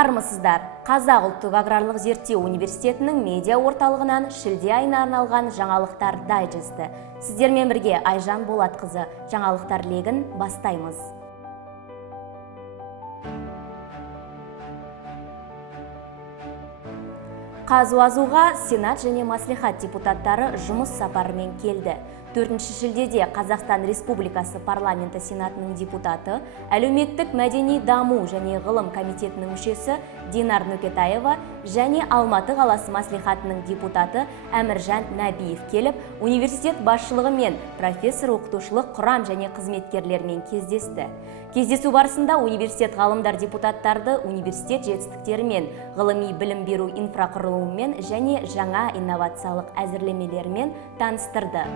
Армысыздар, Қазақ ұлттық аграрлық зерттеу университетінің медиа орталығынан шілде айына арналған жаңалықтар дайджесті. Сіздермен бірге Айжан Болатқызы, жаңалықтар легін бастаймыз. Қазуазуға Сенат және Маслихат депутаттары жұмыс сапарымен келді. 4 шілдеде Қазақстан Республикасы парламенті Сенатының депутаты, әлеуметтік мәдени даму және ғылым комитетінің мүшесі Динар Нөкетаева және Алматы қаласы Маслихатының депутаты Әміржан Нәбиев келіп, университет басшылығы мен профессор-оқытушылық құрам және қызметкерлермен кездесті. Кездесу барысында университет ғалымдар депутаттарды университет жетістіктерімен, ғылыми білім беру инфрақұрылымымен және жаңа инновациялық әзірлемелермен таныстырды.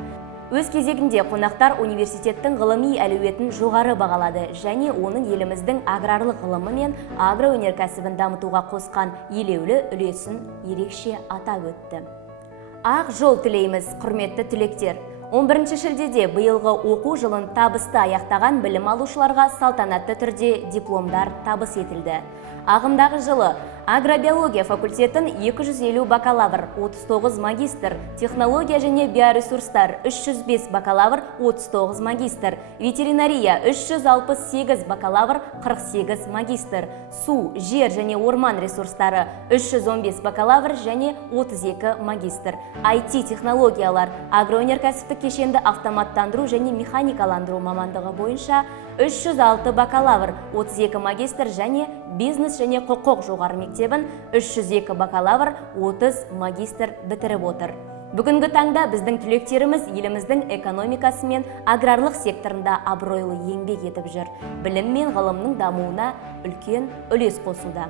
Өз кезегінде қонақтар университеттің ғылыми әлеуетін жоғары бағалады және оның еліміздің аграрлық ғылымы мен агроөнеркәсібін дамытуға қосқан елеулі үлесін ерекше атап өтті. Ақ жол тілейміз, құрметті түлектер! 11 шілдеде биылғы оқу жылын табысты аяқтаған білім алушыларға салтанатты түрде дипломдар табыс етілді. Ағымдағы жылы агробиология факультетін 250 бакалавр, 39 магистр, технология және биоресурстар 305 бакалавр, 39 магистр, ветеринария 368 бакалавр, 48 магистр, су, жер және орман ресурстары 315 бакалавр және 32 магистр, IT технологиялар, агроөнеркәсіптік кешенді автоматтандыру және механикаландыру мамандығы бойынша 306 бакалавр, 32 магистр және бизнес және құқық жоғары мектебін 302 бакалавр, 30 магистр бітіріп отыр. Бүгінгі таңда біздің түлектеріміз еліміздің экономикасы мен аграрлық секторында абыройлы еңбек етіп жүр. Білім мен ғылымның дамуына үлкен үлес қосуда.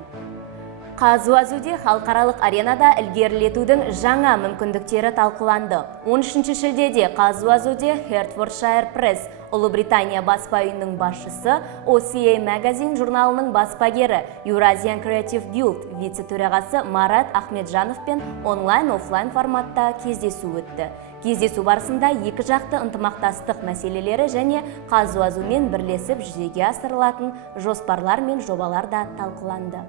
Қазуазуде халықаралық аренада ілгерілетудің жаңа мүмкіндіктері талқыланды. 13 шілдеде Қазуазуде Hertfordshire Press, Ұлыбритания баспа үйінің басшысы, OCA Magazine журналының баспагері, Eurasian Creative Guild вице-төрағасы Марат Ахмеджановпен онлайн-офлайн форматта кездесу өтті. Кездесу барысында екі жақты ынтымақтастық мәселелері және Қазуазумен бірлесіп жүзеге асырылатын жоспарлар мен жобалар да талқыланды.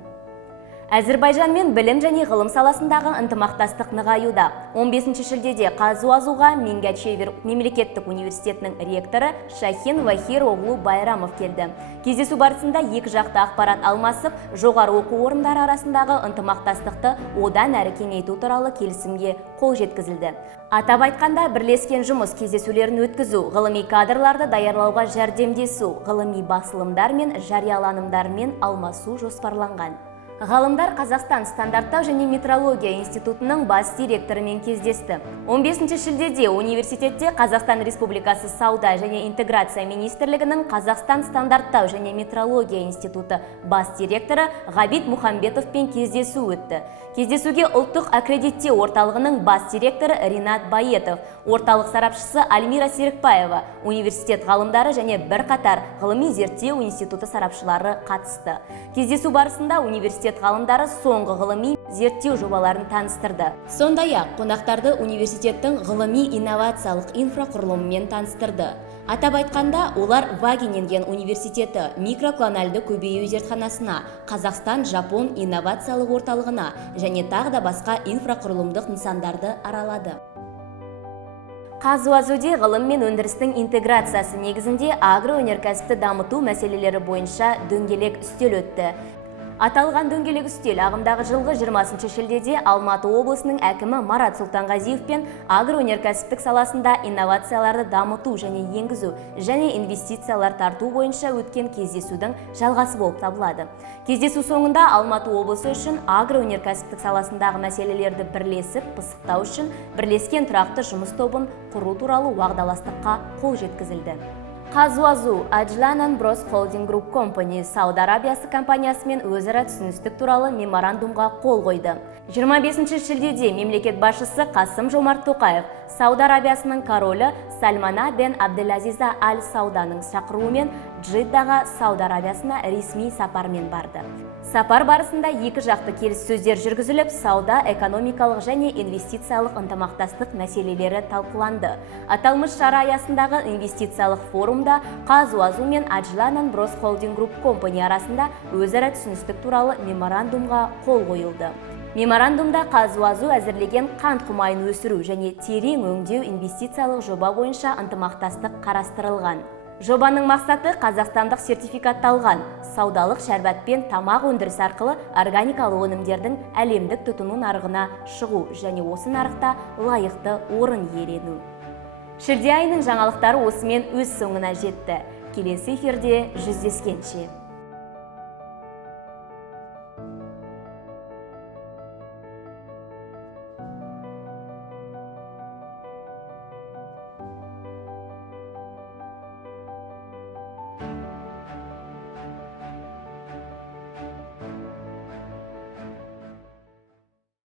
Әзірбайжанмен білім және ғылым саласындағы ынтымақтастық нығаюда. 15 шілдеде Қазуазуға Мингачевир мемлекеттік университетінің ректоры Шахин Вахир оғлу Байрамов келді. Кездесу барысында екі жақты ақпарат алмасып, жоғары оқу орындары арасындағы ынтымақтастықты одан әрі кеңейту туралы келісімге қол жеткізілді. Атап айтқанда, бірлескен жұмыс кездесулерін өткізу, ғылыми кадрларды даярлауға жәрдемдесу, ғылыми басылымдар мен жарияланымдармен алмасу жоспарланған. Ғалымдар Қазақстан стандарттау және метрология институтының бас директорымен кездесті. 15 шілдеде университетте Қазақстан Республикасы Сауда және интеграция министрлігінің Қазақстан стандарттау және метрология институты бас директоры Ғабит Мұхамбетовпен кездесу өтті. Кездесуге ұлттық аккредиттеу орталығының бас директоры Ринат Баетов, орталық сарапшысы Альмира Серікбаева, университет ғалымдары және бірқатар ғылыми зерттеу институты сарапшылары қатысты. Кездесу барысында университет ғалымдары соңғы ғылыми зерттеу жобаларын таныстырды. Сондай-ақ қонақтарды университеттің ғылыми инновациялық инфрақұрылымымен таныстырды. Атап айтқанда, олар Вагенинген университеті микроклональды көбею зертханасына, Қазақстан-Жапон инновациялық орталығына және тағы да басқа инфрақұрылымдық нысандарды аралады. Қазуазуде ғылым мен өндірістің интеграциясы негізінде агроөнеркәсіпті дамыту мәселелері бойынша дөңгелек үстел өтті. Аталған дөңгелек үстел ағымдағы жылғы 20 шілдеде Алматы облысының әкімі Марат Сұлтанғазиев пен агроөнеркәсіптік саласында инновацияларды дамыту және енгізу және инвестициялар тарту бойынша өткен кездесудің жалғасы болып табылады. Кездесу соңында Алматы облысы үшін агроөнеркәсіптік саласындағы мәселелерді бірлесіп пысықтау үшін бірлескен тұрақты жұмыс тобын құру туралы уағдаластыққа қол жеткізілді. Қазуазу Ajlan and Bros Holding Group Company Сауд Арабиясы компаниясымен өзара түсіністік туралы меморандумға қол қойды. 25 шілдеде мемлекет басшысы Қасым Жомарт Тоқаев Сауд Арабиясының королі Сальмана бен Абделазиза Аль Сауданың шақыруымен Джиддаға Сауд Арабиясына ресми сапармен барды. Сапар барысында екі жақты келіссөздер жүргізіліп, сауда, экономикалық және инвестициялық ынтымақтастық мәселелері талқыланды. Аталмыш шара аясындағы инвестициялық форумда Қазуазу мен Аджлан Брос Холдинг Групп компания арасында өзара түсіністік туралы меморандумға қол қойылды. Меморандумда Қазуазу әзірлеген қант құмайын өсіру және терең өңдеу инвестициялық жоба бойынша ынтымақтастық қарастырылған. Жобаның мақсаты қазақстандық сертификатталған саудалық шәрбат пен тамақ өндіріс арқылы органикалық өнімдердің әлемдік тұтыну нарығына шығу және осы нарықта лайықты орын иелену. Шілде айының жаңалықтары осымен өз соңына жетті. Келесі эфирде жүздескенше.